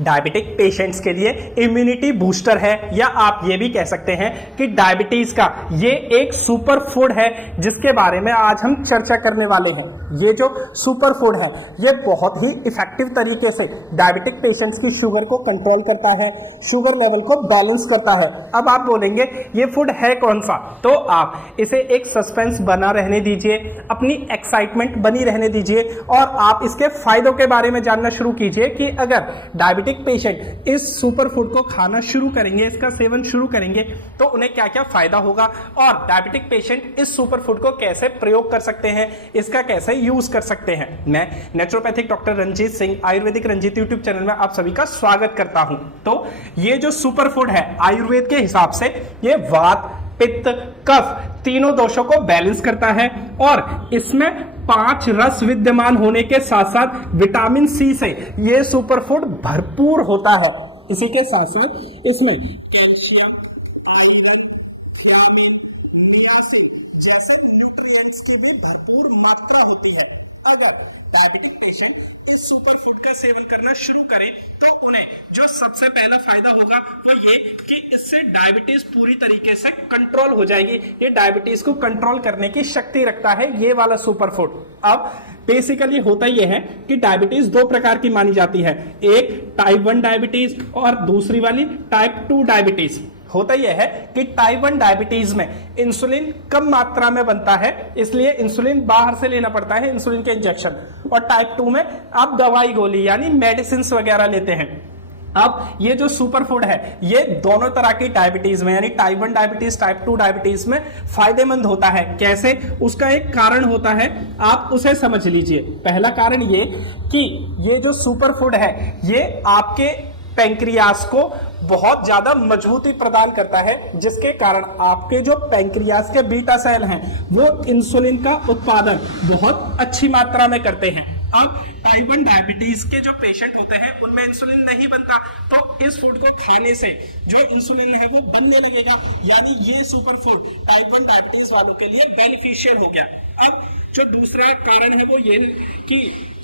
Diabetic patients के लिए immunity booster है, या आप ये भी कह सकते हैं कि डायबिटीज का ये एक सुपर फूड है जिसके बारे में आज हम चर्चा करने वाले हैं। ये जो सुपर फूड है ये बहुत ही इफेक्टिव तरीके से डायबिटिक पेशेंट्स की शुगर को कंट्रोल करता है, शुगर लेवल को बैलेंस करता है। अब आप बोलेंगे ये फूड है कौन सा, तो आप इसे एक सस्पेंस बना रहने दीजिए, अपनी एक्साइटमेंट बनी रहने दीजिए और आप इसके फायदों के बारे में जानना शुरू कीजिए कि अगर डायबिटिक पेशेंट इस सुपर फूड को खाना शुरू करेंगे, इसका सेवन शुरू करेंगे तो उन्हें क्या क्या फायदा होगा और डायबिटिक पेशेंट इस सुपर फूड को कैसे प्रयोग कर सकते हैं, इसका कैसे यूज कर सकते हैं। मैं naturopathic doctor Ranjit Singh Ayurvedic Ranjit YouTube channel में आप सभी का स्वागत करता हूं। तो ये जो सुपर फूड है आयुर्वेद के हिसाब से ये वात, पित्त, कफ तीनों दोषों को बैलेंस करता है और इसमें 5 रस विद्यमान होने के साथ साथ विटामिन सी से ये सुपर फूड भरपूर होता है। इसी के साथ साथ इसमें कैल्शियम, आयरन, थियामिन, नियासिन जैसे न्यूट्रिएंट्स की भी भरपूर मात्रा होती है। अगर डायबिटिक पेशेंट इस सुपर फूड का सेवन करना शुरू करें तो उन्हें जो सबसे पहला फायदा होगा वो ये कि इससे डायबिटीज पूरी तरीके से कंट्रोल हो जाएगी। ये डायबिटीज को कंट्रोल करने की शक्ति रखता है ये वाला सुपर फूड। अब बेसिकली होता यह है कि डायबिटीज 2 प्रकार की मानी जाती है, एक टाइप 1 डायबिटीज और दूसरी वाली टाइप 2 डायबिटीज। होता यह है कि टाइप 1 डायबिटीज में इंसुलिन कम मात्रा में बनता है, इसलिए इंसुलिन बाहर से लेना पड़ता है, इंसुलिन के इंजेक्शन, और टाइप 2 में आप दवाई गोली यानी मेडिसिन वगैरह लेते हैं। अब ये जो सुपर फूड है ये दोनों तरह की डायबिटीज में यानी टाइप 1 डायबिटीज, टाइप 2 डायबिटीज में फायदेमंद होता है। कैसे, उसका एक कारण होता है, आप उसे समझ लीजिए। पहला कारण ये कि ये जो सुपर फूड है ये आपके पैंक्रियास को बहुत ज्यादा मजबूती प्रदान करता है, जिसके कारण आपके जो पैंक्रियास के बीटा सेल हैं वो इंसुलिन का उत्पादन बहुत अच्छी मात्रा में करते हैं। अब टाइप 1 डायबिटीज के जो पेशेंट होते हैं उनमें इंसुलिन नहीं बनता, तो इस फूड को खाने से जो इंसुलिन है वो बनने लगेगा, यानी ये सुपर फूड टाइप 1 डायबिटीज वालों के लिए बेनिफिशियल हो गया। अब जो दूसरा कारण है वो ये कि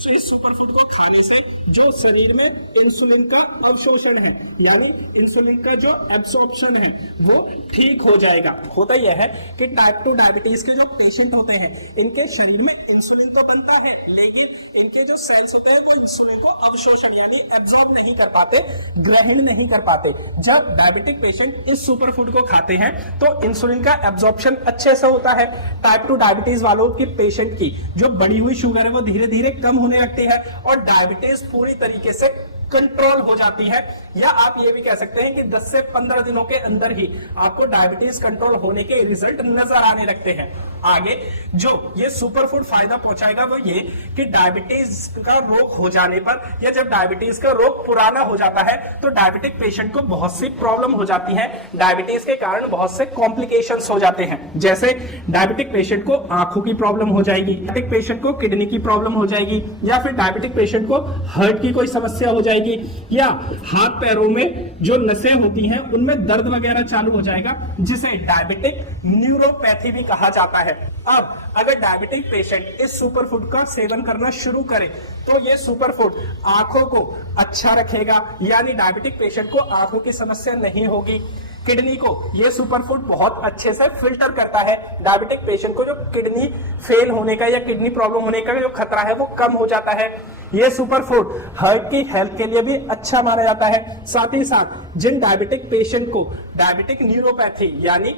इस सुपर फूड को खाने से जो शरीर में इंसुलिन का अवशोषण है यानी इंसुलिन का जो एब्सॉर्प्शन है वो ठीक हो जाएगा। होता यह है कि टाइप 2 डायबिटीज के जो पेशेंट होते हैं इनके शरीर में इंसुलिन तो बनता है लेकिन इनके जो सेल्स होते हैं वो इंसुलिन को अवशोषण यानी एब्सॉर्ब नहीं कर पाते, ग्रहण नहीं कर पाते। जब डायबिटिक पेशेंट इस सुपर फूड को खाते हैं तो इंसुलिन का एब्सॉर्प्शन अच्छे से होता है। टाइप 2 डायबिटीज वालों की पेशेंट की जो बढ़ी हुई शुगर है वो धीरे धीरे कम होने लगती है और डायबिटीज पूरी तरीके से कंट्रोल हो जाती है, या आप ये भी कह सकते हैं कि 10 से 15 दिनों के अंदर ही आपको डायबिटीज कंट्रोल होने के रिजल्ट नजर आने लगते हैं। आगे जो ये सुपर फूड फायदा पहुंचाएगा वो ये कि डायबिटीज का रोग हो जाने पर या जब डायबिटीज का रोग पुराना हो जाता है तो डायबिटिक पेशेंट को बहुत सी प्रॉब्लम हो जाती है। डायबिटीज के कारण बहुत से कॉम्प्लिकेशंस हो जाते हैं, जैसे डायबिटिक पेशेंट को आंखों की प्रॉब्लम हो जाएगी, डायबिटिक पेशेंट को किडनी की प्रॉब्लम हो जाएगी, या फिर डायबिटिक पेशेंट को हार्ट की कोई समस्या हो जाएगी, या हाथ पैरों में जो नसें होती हैं उनमें दर्द वगैरह चालू हो जाएगा, जिसे डायबिटिक न्यूरोपैथी भी कहा जाता है। अब अगर डायबिटिक पेशेंट इस सुपर फूड का सेवन करना शुरू करे तो ये सुपर फूड आंखों को अच्छा रखेगा, यानी डायबिटिक पेशेंट को आंखों की समस्या नहीं होगी। किडनी को ये सुपर फूड बहुत अच्छे से फिल्टर करता है, डायबिटिक पेशेंट को जो किडनी फेल होने का या किडनी प्रॉब्लम होने का जो खतरा है वो कम हो जाता है। ये सुपर फूड हार्ट की हेल्थ के लिए भी अच्छा माना जाता है। साथ ही साथ जिन डायबिटिक पेशेंट को डायबिटिक न्यूरोपैथी यानी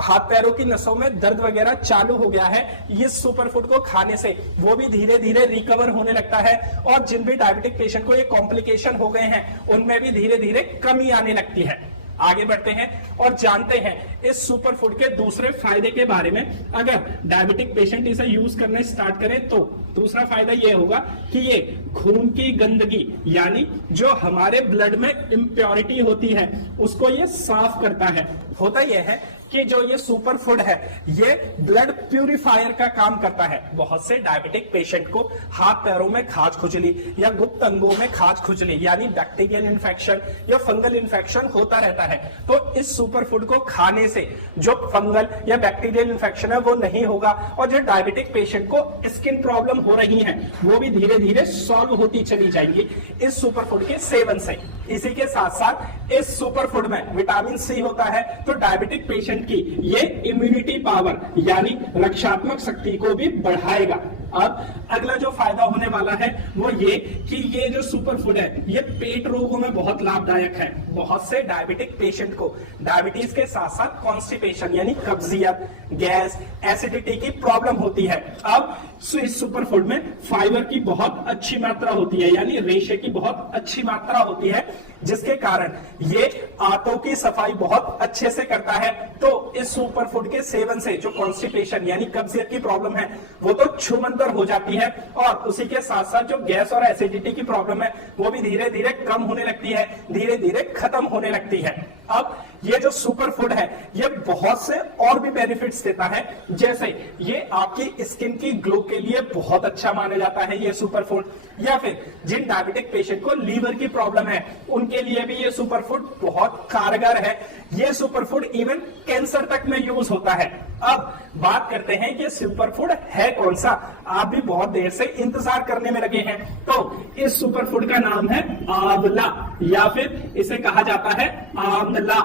हाथ पैरों की नसों में दर्द वगैरह चालू हो गया है, इस सुपर फूड को खाने से वो भी धीरे धीरे रिकवर होने लगता है, और जिन भी डायबिटिक पेशेंट को ये कॉम्प्लिकेशन हो गए हैं उनमें भी धीरे धीरे कमी आने लगती है। आगे बढ़ते हैं और जानते हैं इस सुपर फूड के दूसरे फायदे के बारे में। अगर डायबिटिक पेशेंट इसे यूज करने स्टार्ट करें तो दूसरा फायदा यह होगा कि ये खून की गंदगी यानी जो हमारे ब्लड में इम्प्योरिटी होती है उसको ये साफ करता है। होता यह है कि जो ये सुपर फूड है ये ब्लड प्यूरिफायर का काम करता है। बहुत से डायबिटिक पेशेंट को हाथ पैरों में खाज खुजली या गुप्त अंगों में खाज खुजली यानी बैक्टीरियल इन्फेक्शन या फंगल इन्फेक्शन होता रहता है, तो इस सुपर फूड को खाने से जो फंगल या बैक्टीरियल इन्फेक्शन है वो नहीं होगा। और जो डायबिटिक पेशेंट को स्किन प्रॉब्लम हो रही हैं वो भी धीरे धीरे सॉल्व होती चली जाएंगी इस सुपर फूड के सेवन से। इसी के साथ साथ इस सुपर फूड में विटामिन सी होता है, तो डायबिटिक पेशेंट की ये इम्यूनिटी पावर यानी रक्षात्मक शक्ति को भी बढ़ाएगा। अब अगला जो फायदा होने वाला है वो ये कि ये जो सुपर फूड है ये पेट रोगों में बहुत लाभदायक है। बहुत से डायबिटिक पेशेंट को डायबिटीज के साथ साथ कॉन्स्टिपेशन यानी कब्जियत, गैस, एसिडिटी की प्रॉब्लम होती है। अब इस सुपर फूड में फाइबर की बहुत अच्छी मात्रा होती है, यानी रेशे की बहुत अच्छी मात्रा होती है, जिसके कारण ये आंतों की सफाई बहुत अच्छे से करता है। तो इस सुपर फूड के सेवन से जो कॉन्स्टिपेशन यानी कब्जियत की प्रॉब्लम है वो तो छूमंतर हो जाती है, और उसी के साथ साथ जो गैस और एसिडिटी की प्रॉब्लम है वो भी धीरे धीरे कम होने लगती है, धीरे धीरे खत्म होने लगती है। अब ये जो सुपर फूड है ये बहुत से और भी बेनिफिट्स देता है, जैसे ये आपकी स्किन की ग्लो के लिए बहुत अच्छा माना जाता है ये सुपर फूड, या फिर जिन डायबिटिक पेशेंट को लीवर की प्रॉब्लम है उनके लिए भी ये सुपर फूड बहुत कारगर है। ये सुपर फूड इवन कैंसर तक में यूज होता है। अब बात करते हैं कि सुपर फूड है कौन सा। आप भी बहुत देर से इंतजार करने में लगे हैं, तो इस सुपर फूड का नाम है आंवला, या फिर इसे कहा जाता है आंवला।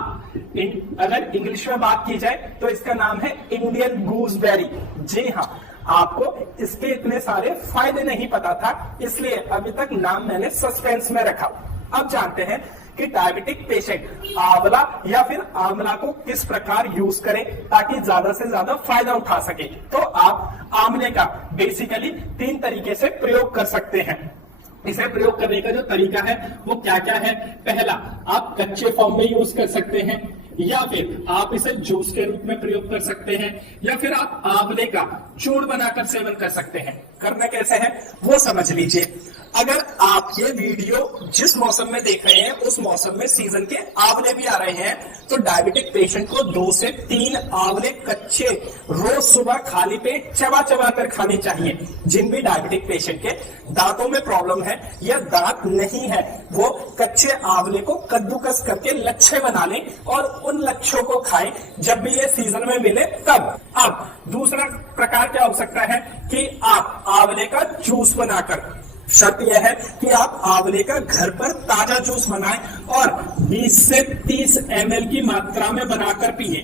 अगर इंग्लिश में बात की जाए तो इसका नाम है इंडियन गूसबेरी। जी हाँ, आपको इसके इतने सारे फायदे नहीं पता था, इसलिए अभी तक नाम मैंने सस्पेंस में रखा। अब जानते हैं कि डायबिटिक पेशेंट आंवला या फिर आंवला को किस प्रकार यूज करें ताकि ज्यादा से ज्यादा फायदा उठा सके। तो आप आंवले का बेसिकली 3 तरीके से प्रयोग कर सकते हैं। इसे प्रयोग करने का जो तरीका है वो क्या क्या है? पहला, आप कच्चे फॉर्म में यूज कर सकते हैं, या फिर आप इसे जूस के रूप में प्रयोग कर सकते हैं, या फिर आप आंवले का चूर्ण बनाकर सेवन कर सकते हैं। करना कैसे है वो समझ लीजिए। अगर आप ये वीडियो जिस मौसम में देख रहे हैं उस मौसम में सीजन के आंवले भी आ रहे हैं, तो डायबिटिक पेशेंट को 2 से 3 आंवले कच्चे रोज सुबह खाली पेट चबा चबा कर खाने चाहिए। जिन भी डायबिटिक पेशेंट के दांतों में प्रॉब्लम है या दांत नहीं है, वो कच्चे आंवले को कद्दूकस करके लच्छे बना लें और उन लच्छों को खाएं जब भी ये सीजन में मिले तब। अब दूसरा प्रकार क्या हो सकता है कि आप आंवले का जूस बनाकर, शर्त यह है कि आप आंवले का घर पर ताजा जूस बनाएं और 20 से 30 ml की मात्रा में बनाकर पिए।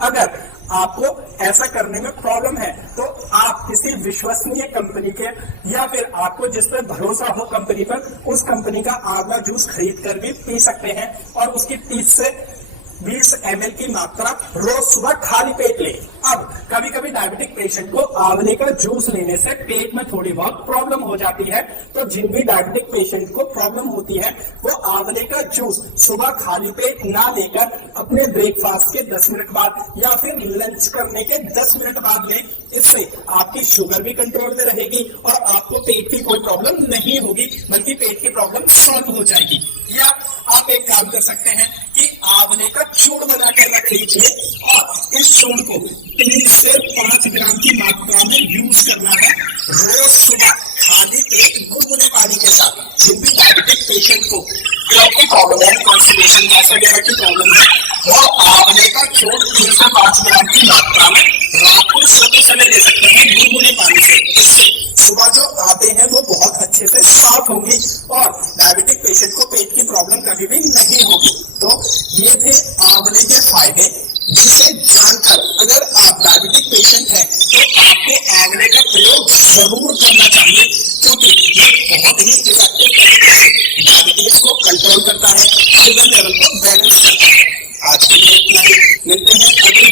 अगर आपको ऐसा करने में प्रॉब्लम है तो आप किसी विश्वसनीय कंपनी के या फिर आपको जिस पर भरोसा हो कंपनी पर, उस कंपनी का आंवला जूस खरीद कर भी पी सकते हैं और उसकी 30 से 20 ml की मात्रा रोज सुबह खाली पेट ले। अब कभी कभी डायबिटिक पेशेंट को आंवले का जूस लेने से पेट में थोड़ी बहुत प्रॉब्लम हो जाती है, तो जिन भी डायबिटिक पेशेंट को प्रॉब्लम होती है वो आंवले का जूस सुबह खाली पेट ना लेकर अपने ब्रेकफास्ट के 10 मिनट बाद या फिर लंच करने के 10 मिनट बाद लें। इससे आपकी शुगर भी कंट्रोल में रहेगी और आपको पेट की कोई प्रॉब्लम नहीं होगी, बल्कि पेट की प्रॉब्लम सॉल्व हो जाएगी। या आप एक काम कर सकते हैं कि आंवले का चूर्ण बनाकर रख लीजिए और इस चूर्ण को 3 से 5 ग्राम की मात्रा में यूज करना है रोज सुबह खाली पेट गुनगुने पानी के साथ। जिन भी डायबिटिक पेशेंट को पेट की प्रॉब्लम है, कॉन्स्टिपेशन, गैस वगैरह की प्रॉब्लम है, वो आंवले का चूर्ण 3 से 5 ग्राम की मात्रा में रात को सोते समय ले सकते हैं गुनगुने पानी से। इससे सुबह जो आते हैं वो बहुत अच्छे से साफ होंगी और डायबिटिक पेशेंट को पेट की प्रॉब्लम कभी भी नहीं होगी। तो ये थे आंवले के फायदे, जिसे जानकर अगर आप डायबिटिक पेशेंट हैं तो आपको आंवले का प्रयोग जरूर करना चाहिए, क्योंकि ये बहुत ही इफेक्टिव तरीके से डायबिटीज को कंट्रोल करता है, शुगर लेवल को बैलेंस करता है। आज के लिए इतना ही, मिलते हैं अगले